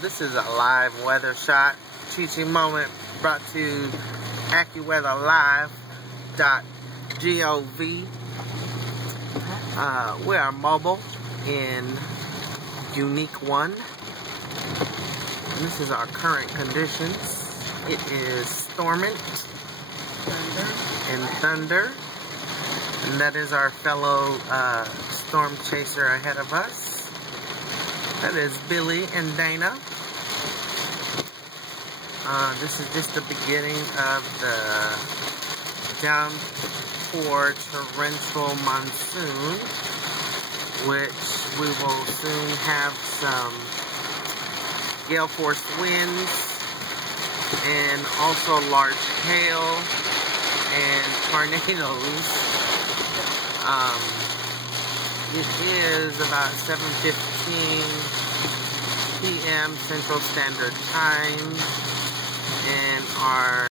This is a live weather shot teaching moment brought to AccuWeatherLive.gov. We are mobile in Unique 1. And this is our current conditions. It is storming and thunder. And that is our fellow storm chaser ahead of us. That is Billy and Dana. This is just the beginning of the downpour torrential monsoon, which we will soon have some gale force winds and also large hail and tornadoes. It is about 7:15 p.m. Central Standard Time, and our